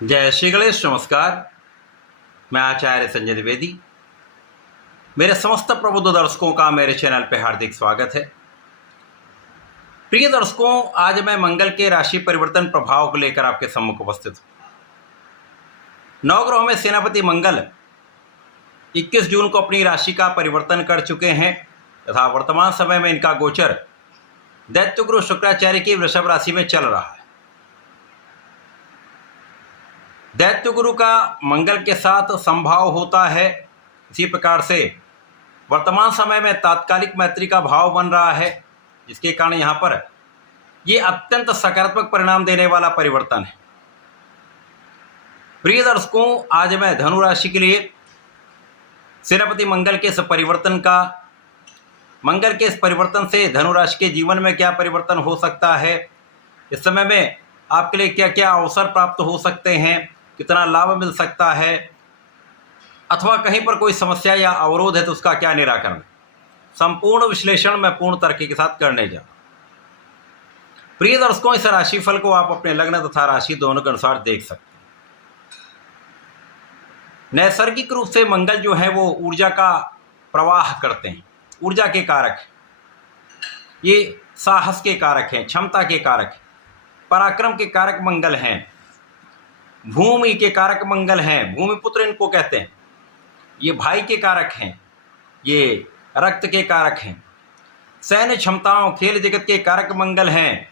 जय श्री गणेश। नमस्कार। मैं आचार्य संजय द्विवेदी। मेरे समस्त प्रबुद्ध दर्शकों का मेरे चैनल पर हार्दिक स्वागत है। प्रिय दर्शकों, आज मैं मंगल के राशि परिवर्तन प्रभाव को लेकर आपके सम्मुख उपस्थित हूँ। नवग्रहों में सेनापति मंगल 21 जून को अपनी राशि का परिवर्तन कर चुके हैं तथा वर्तमान समय में इनका गोचर दैत्य गुरु शुक्राचार्य की वृषभ राशि में चल रहा है। दैत्य गुरु का मंगल के साथ संभाव होता है। इसी प्रकार से वर्तमान समय में तात्कालिक मैत्री का भाव बन रहा है, जिसके कारण यहाँ पर ये अत्यंत सकारात्मक परिणाम देने वाला परिवर्तन है। प्रिय दर्शकों, आज मैं धनु राशि के लिए सेनापति मंगल के इस परिवर्तन से धनु राशि के जीवन में क्या परिवर्तन हो सकता है, इस समय में आपके लिए क्या क्या अवसर प्राप्त हो सकते हैं, कितना लाभ मिल सकता है, अथवा कहीं पर कोई समस्या या अवरोध है तो उसका क्या निराकरण, संपूर्ण विश्लेषण मैं पूर्ण तर्क के साथ करने जा रहा हूं। प्रिय दर्शकों, इस राशिफल को आप अपने लग्न तथा राशि दोनों के अनुसार देख सकते हैं। नैसर्गिक रूप से मंगल जो है वो ऊर्जा का प्रवाह करते हैं, ऊर्जा के कारक हैं, ये साहस के कारक हैं, क्षमता के कारक हैं, पराक्रम के कारक मंगल हैं, भूमि के कारक मंगल हैं, भूमिपुत्र इनको कहते हैं, ये भाई के कारक हैं, ये रक्त के कारक हैं, सैन्य क्षमताओं खेल जगत के कारक मंगल हैं,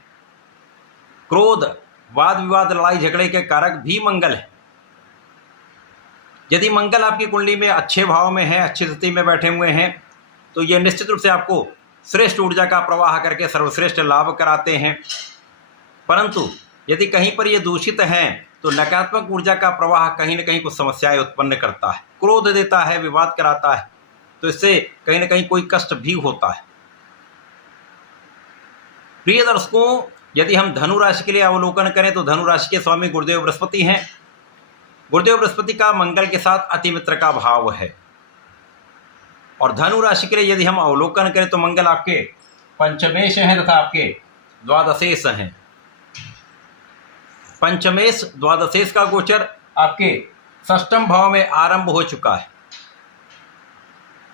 क्रोध वाद विवाद लड़ाई झगड़े के कारक भी मंगल है। यदि मंगल आपकी कुंडली में अच्छे भाव में है, अच्छी स्थिति में बैठे हुए हैं, तो ये निश्चित रूप से आपको श्रेष्ठ ऊर्जा का प्रवाह करके सर्वश्रेष्ठ लाभ कराते हैं। परंतु यदि कहीं पर ये दूषित हैं तो नकारात्मक ऊर्जा का प्रवाह कहीं न कहीं कुछ समस्याएं उत्पन्न करता है, क्रोध देता है, विवाद कराता है, तो इससे कहीं न कहीं कोई कष्ट भी होता है। प्रिय दर्शकों, यदि हम धनु राशि के लिए अवलोकन करें तो धनु राशि के स्वामी गुरुदेव बृहस्पति हैं। गुरुदेव बृहस्पति का मंगल के साथ अतिमित्र का भाव है। और धनु राशि के लिए यदि हम अवलोकन करें तो मंगल आपके पंचमेश हैं तथा आपके द्वादशेश हैं। पंचमेश द्वादशेश का गोचर आपके षष्ठम भाव में आरंभ हो चुका है।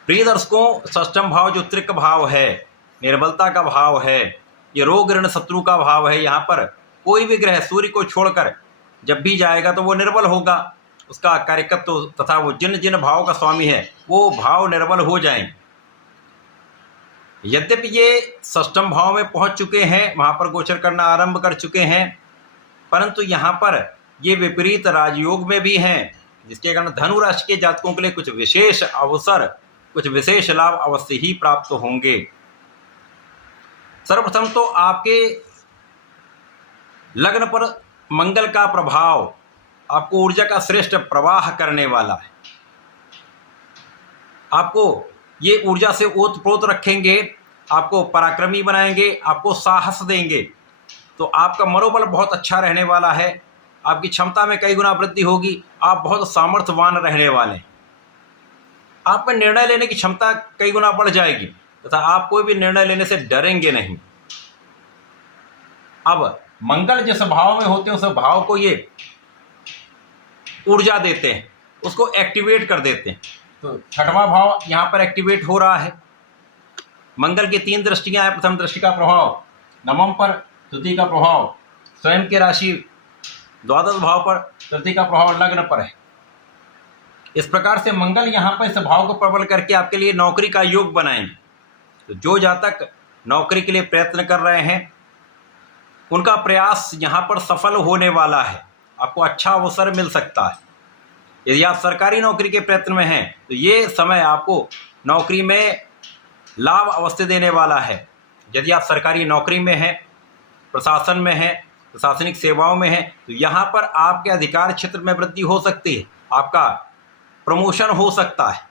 प्रिय दर्शकों, षष्ठम भाव जो त्रिक भाव है, निर्बलता का भाव है, ये रोग ऋण शत्रु का भाव है। यहाँ पर कोई भी ग्रह सूर्य को छोड़कर जब भी जाएगा तो वो निर्बल होगा, उसका कार्यकत्व तथा वो जिन जिन भाव का स्वामी है वो भाव निर्बल हो जाएंगे। यद्यपि ये षष्ठम भाव में पहुंच चुके हैं, वहाँ पर गोचर करना आरंभ कर चुके हैं, परंतु यहाँ पर ये विपरीत राजयोग में भी हैं, जिसके कारण धनु राशि के जातकों के लिए कुछ विशेष अवसर, कुछ विशेष लाभ अवश्य ही प्राप्त होंगे। सर्वप्रथम तो आपके लग्न पर मंगल का प्रभाव आपको ऊर्जा का श्रेष्ठ प्रवाह करने वाला है। आपको ये ऊर्जा से ओतप्रोत रखेंगे, आपको पराक्रमी बनाएंगे, आपको साहस देंगे, तो आपका मनोबल बहुत अच्छा रहने वाला है। आपकी क्षमता में कई गुना वृद्धि होगी, आप बहुत सामर्थ्यवान रहने वाले हैं। आप में निर्णय लेने की क्षमता कई गुना बढ़ जाएगी तथा आप कोई भी निर्णय लेने से डरेंगे नहीं। अब मंगल जिस भाव में होते हैं उस भाव को ये ऊर्जा देते हैं, उसको एक्टिवेट कर देते हैं। तो छठवां भाव यहाँ पर एक्टिवेट हो रहा है। मंगल की 3 दृष्टियां हैं। प्रथम दृष्टि का प्रभाव नवम पर, तृतीय का प्रभाव स्वयं के राशि द्वादश भाव पर, तृतीय का प्रभाव लग्न पर है। इस प्रकार से मंगल यहाँ पर इस भाव को प्रबल करके आपके लिए नौकरी का योग बनाएंगे। तो जो जातक नौकरी के लिए प्रयत्न कर रहे हैं उनका प्रयास यहाँ पर सफल होने वाला है, आपको अच्छा अवसर मिल सकता है। यदि आप सरकारी नौकरी के प्रयत्न में हैं तो ये समय आपको नौकरी में लाभ अवश्य देने वाला है। यदि आप सरकारी नौकरी में हैं, प्रशासन में हैं, प्रशासनिक सेवाओं में हैं, तो यहाँ पर आपके अधिकार क्षेत्र में वृद्धि हो सकती है, आपका प्रमोशन हो सकता है।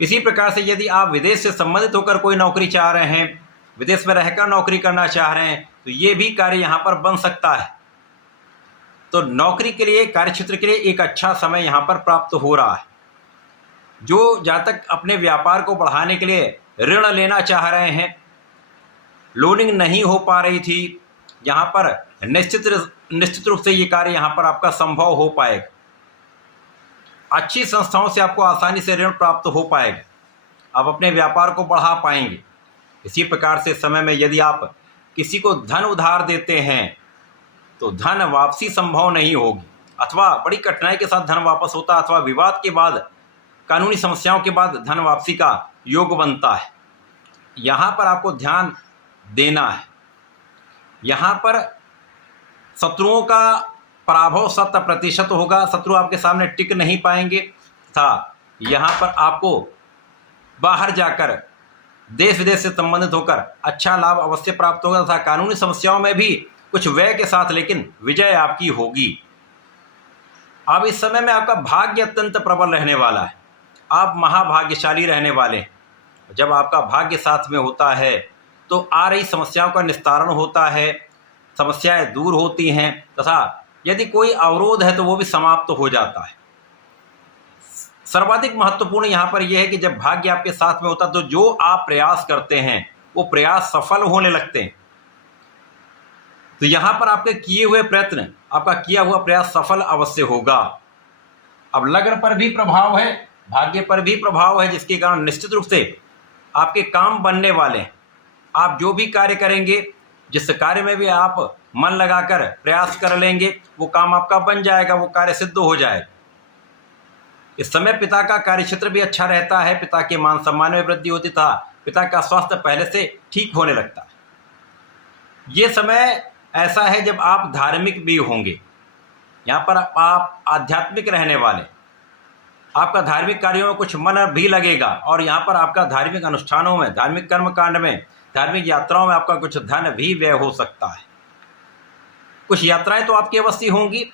इसी प्रकार से यदि आप विदेश से संबंधित होकर कोई नौकरी चाह रहे हैं, विदेश में रहकर नौकरी करना चाह रहे हैं, तो ये भी कार्य यहाँ पर बन सकता है। तो नौकरी के लिए, कार्यक्षेत्र के लिए एक अच्छा समय यहाँ पर प्राप्त हो रहा है। जो जातक अपने व्यापार को बढ़ाने के लिए ऋण लेना चाह रहे हैं, लोनिंग नहीं हो पा रही थी, यहाँ पर निश्चित रूप से ये कार्य यहाँ पर आपका संभव हो पाएगा। अच्छी संस्थाओं से आपको आसानी से ऋण प्राप्त हो पाएगा, आप अपने व्यापार को बढ़ा पाएंगे। इसी प्रकार से समय में यदि आप किसी को धन उधार देते हैं तो धन वापसी संभव नहीं होगी, अथवा बड़ी कठिनाई के साथ धन वापस होता है, अथवा विवाद के बाद, कानूनी समस्याओं के बाद धन वापसी का योग बनता है। यहाँ पर आपको ध्यान देना है। यहाँ पर शत्रुओं का पराभव 100% होगा, शत्रु आपके सामने टिक नहीं पाएंगे तथा यहाँ पर आपको बाहर जाकर देश विदेश से संबंधित होकर अच्छा लाभ अवश्य प्राप्त होगा तथा कानूनी समस्याओं में भी कुछ व्यय के साथ लेकिन विजय आपकी होगी। अब इस समय में आपका भाग्य अत्यंत प्रबल रहने वाला है, आप महाभाग्यशाली रहने वाले हैं। जब आपका भाग्य साथ में होता है तो आ रही समस्याओं का निस्तारण होता है, समस्याएं दूर होती हैं तथा यदि कोई अवरोध है तो वो भी समाप्त हो जाता है। सर्वाधिक महत्वपूर्ण यहाँ पर यह है कि जब भाग्य आपके साथ में होता है तो जो आप प्रयास करते हैं वो प्रयास सफल होने लगते हैं। तो यहाँ पर आपके किए हुए प्रयत्न, आपका किया हुआ प्रयास सफल अवश्य होगा। अब लग्न पर भी प्रभाव है, भाग्य पर भी प्रभाव है, जिसके कारण निश्चित रूप से आपके काम बनने वाले हैं। आप जो भी कार्य करेंगे, जिस कार्य में भी आप मन लगाकर प्रयास कर लेंगे, वो काम आपका बन जाएगा, वो कार्य सिद्ध हो जाएगा। इस समय पिता का कार्यक्षेत्र भी अच्छा रहता है, पिता के मान सम्मान में वृद्धि होती था, पिता का स्वास्थ्य पहले से ठीक होने लगता है। ये समय ऐसा है जब आप धार्मिक भी होंगे, यहाँ पर आप आध्यात्मिक रहने वाले, आपका धार्मिक कार्यों में कुछ मन भी लगेगा और यहाँ पर आपका धार्मिक अनुष्ठानों में, धार्मिक कर्मकांड में, धार्मिक यात्राओं में आपका कुछ धन भी व्यय हो सकता है। कुछ यात्राएं तो आपकी अवश्य होंगी,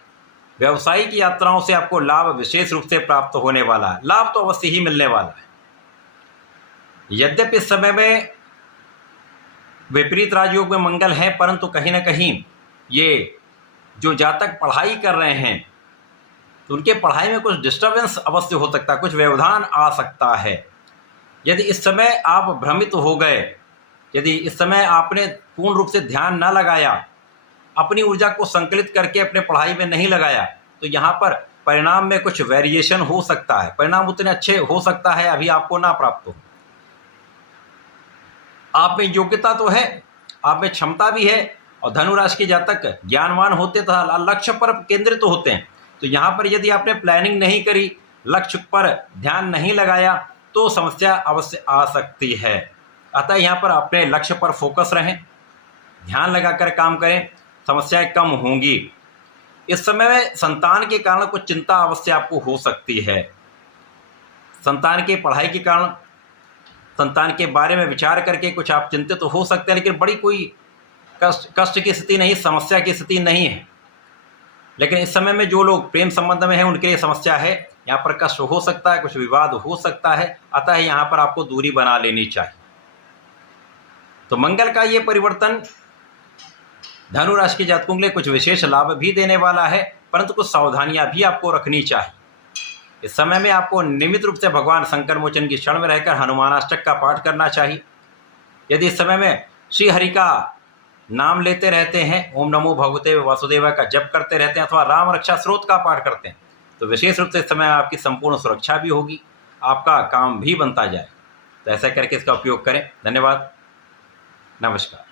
व्यवसायिक यात्राओं से आपको लाभ विशेष रूप से प्राप्त होने वाला है, लाभ तो अवश्य ही मिलने वाला है। यद्यपि इस समय में विपरीत राजयोग में मंगल है, परंतु कहीं ना कहीं ये जो जातक पढ़ाई कर रहे हैं तो उनके पढ़ाई में कुछ डिस्टर्बेंस अवश्य हो सकता है, कुछ व्यवधान आ सकता है। यदि इस समय आप भ्रमित हो गए, यदि इस समय आपने पूर्ण रूप से ध्यान न लगाया, अपनी ऊर्जा को संकलित करके अपने पढ़ाई में नहीं लगाया, तो यहाँ पर परिणाम में कुछ वेरिएशन हो सकता है, परिणाम उतने अच्छे हो सकता है अभी आपको ना प्राप्त हो। आप में योग्यता तो है, आप में क्षमता भी है और धनु राशि के जातक ज्ञानवान होते तथा लक्ष्य पर केंद्रित होते हैं। तो यहाँ पर यदि आपने प्लानिंग नहीं करी, लक्ष्य पर ध्यान नहीं लगाया तो समस्या अवश्य आ सकती है। अतः यहाँ पर अपने लक्ष्य पर फोकस रहें, ध्यान लगाकर काम करें, समस्याएं कम होंगी। इस समय में संतान के कारण कुछ चिंता अवश्य आपको हो सकती है, संतान के पढ़ाई के कारण, संतान के बारे में विचार करके कुछ आप चिंतित तो हो सकते हैं, लेकिन बड़ी कोई कष्ट की स्थिति नहीं, समस्या की स्थिति नहीं है। लेकिन इस समय में जो लोग प्रेम संबंध में हैं उनके लिए समस्या है, यहाँ पर कष्ट हो सकता है, कुछ विवाद हो सकता है, अतः यहाँ पर आपको दूरी बना लेनी चाहिए। तो मंगल का ये परिवर्तन धनु राशि के जातकों के लिए कुछ विशेष लाभ भी देने वाला है, परंतु कुछ सावधानियां भी आपको रखनी चाहिए। इस समय में आपको नियमित रूप से भगवान शंकर मोचन की शरण में रहकर हनुमानाष्टक का पाठ करना चाहिए। यदि इस समय में श्री हरि का नाम लेते रहते हैं, ओम नमो भगवते वासुदेवाय का जप करते रहते हैं अथवा राम रक्षा स्रोत का पाठ करते हैं, तो विशेष रूप से इस समय आपकी संपूर्ण सुरक्षा भी होगी, आपका काम भी बनता जाए। तो ऐसा करके इसका उपयोग करें। धन्यवाद, नमस्कार।